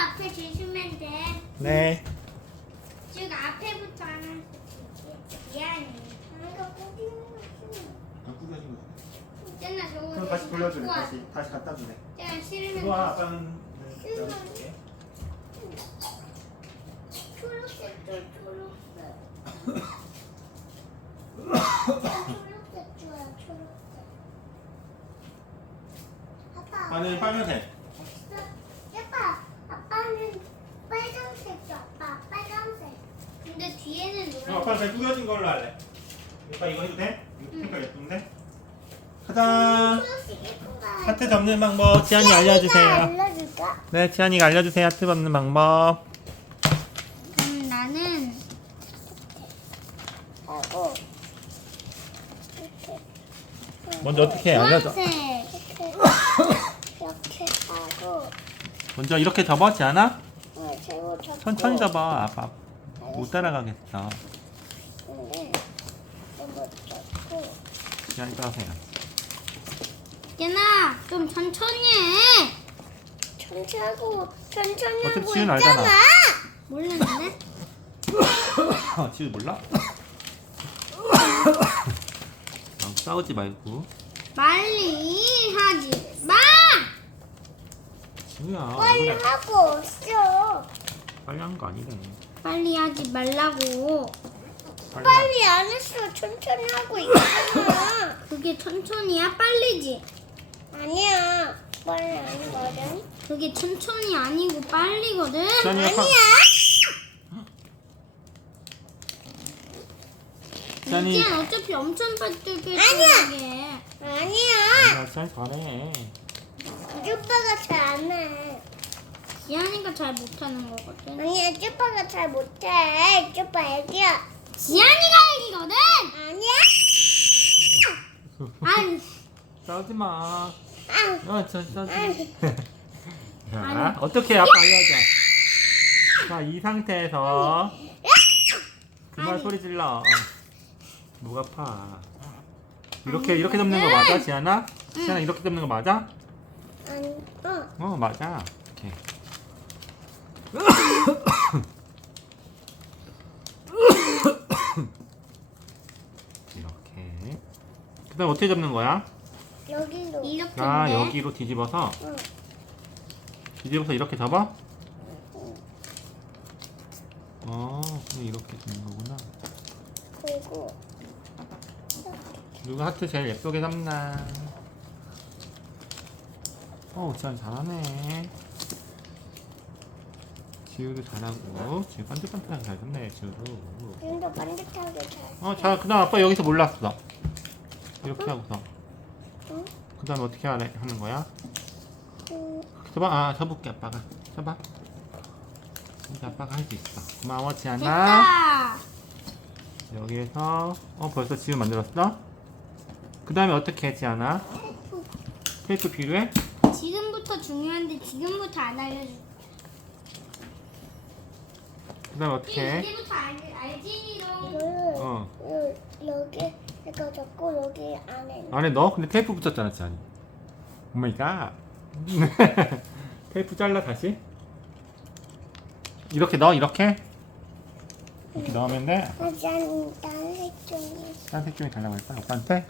앞에 주시면 돼. 네. 쭉 앞에부터 하나. 미안해. 이거 꾸기는 안 구겨진 거. 있잖아 저거. 그럼 다시 돌려주래. 다시 다시 갖다 주래. 제가 싫으면 이거 아빠는 네. 내가 줄게. 초록색 줘 초록색. 초록색 줘요 초록색. 아빠. 아빠는 빨간색. 아빠, 아빠는 빨간색 줘. 아빠, 빨간색. 근데 아빠는 그냥 구겨진 걸로 할래. 아빠 이거 해도 돼? 이거 색깔 예쁜데? 초록색 예쁜가? 하트 접는 방법 지안이 알려주세요. 알려줄까? 네, 지안이가 알려주세요. 하트 접는 방법. 그럼 나는 하고 이렇게 먼저 어떻게 해? 알려줘. 주황색 이렇게 하고 먼저 이렇게 접어, 지안아? 어, 잡고 천천히 접어. 아빠 못 따라가겠어. 못 잡고 지안이가 하세요. 얘나 좀 천천히 해. 천천히 하고 천천히 어차피 하고 지은 있잖아. 알잖아. 몰랐는데? 지우 몰라? 아, 싸우지 말고. 빨리 하지 마. 지우야. 빨리 얼굴에 하고 있어. 빨리 한 거 아니래. 빨리 하지 말라고. 했어. 천천히 하고 있잖아. 그게 천천히야? 빨리지? 아니야. 빨리 아니거든. 그게 천천히 아니고 빨리거든. 파- 지안이. 이제 어차피 엄청 빠뜨게 아니야. 아니야. 아니야, 지안이 잘해. 쭈빠가 잘 안 해. 지안이가 잘 못하는 거거든. 아니야, 쭈빠가 잘 못해. 쭈빠 애기야. 지안이가 애기거든. 아니야. 아니, 싸우지 마. 아니. 어, 저, 저, 저. 아니. 자, 아니. 어떻게 아빠 알려줘. 자, 이 상태에서 그만 아니. 소리 질러. 목 아파. 이렇게 이렇게 접는 거 맞아, 지안아? 지안아 이렇게 접는 거 맞아? 아니, 어. 어, 맞아. 이렇게. 그다음 어떻게 접는 거야? 여기로. 이렇게. 아, 여기로 뒤집어서 응. 뒤집어서 이렇게 접어? 어, 그냥 이렇게 접는 거구나. 그리고 누가 하트 제일 예쁘게 접나? 어, 진짜 잘하네. 지우도 잘하고, 지우 반짝반짝하게 잘 접네, 지우도. 좀더 반듯하게 잘. 어, 자, 그 다음 아빠 여기서 몰랐어. 이렇게 하고서. 응? 그 다음 어떻게 하래, 하는 거야? 음, 접어, 아, 접을게, 아빠가. 접어. 이제 아빠가 할 수 있어. 고마워, 지안아. 여기에서, 어, 벌써 지우 만들었어? 그 다음에 어떻게 해, 지안아? 테이프 필요해? 지금부터 중요한데 지금부터 안 알려줄. 그 다음에 어떻게 해? 이제부터 알, 알지롱. 어. 여기 이거 잡고 여기 안에. 안에 넣어? 근데 테이프 붙였잖아, 지안이. 오마이갓. 테이프 잘라, 다시. 이렇게 넣어, 이렇게. 이렇게 넣으면 돼. 난 나는 색종이. 딴 색종이 달라고 했어, 오빠한테?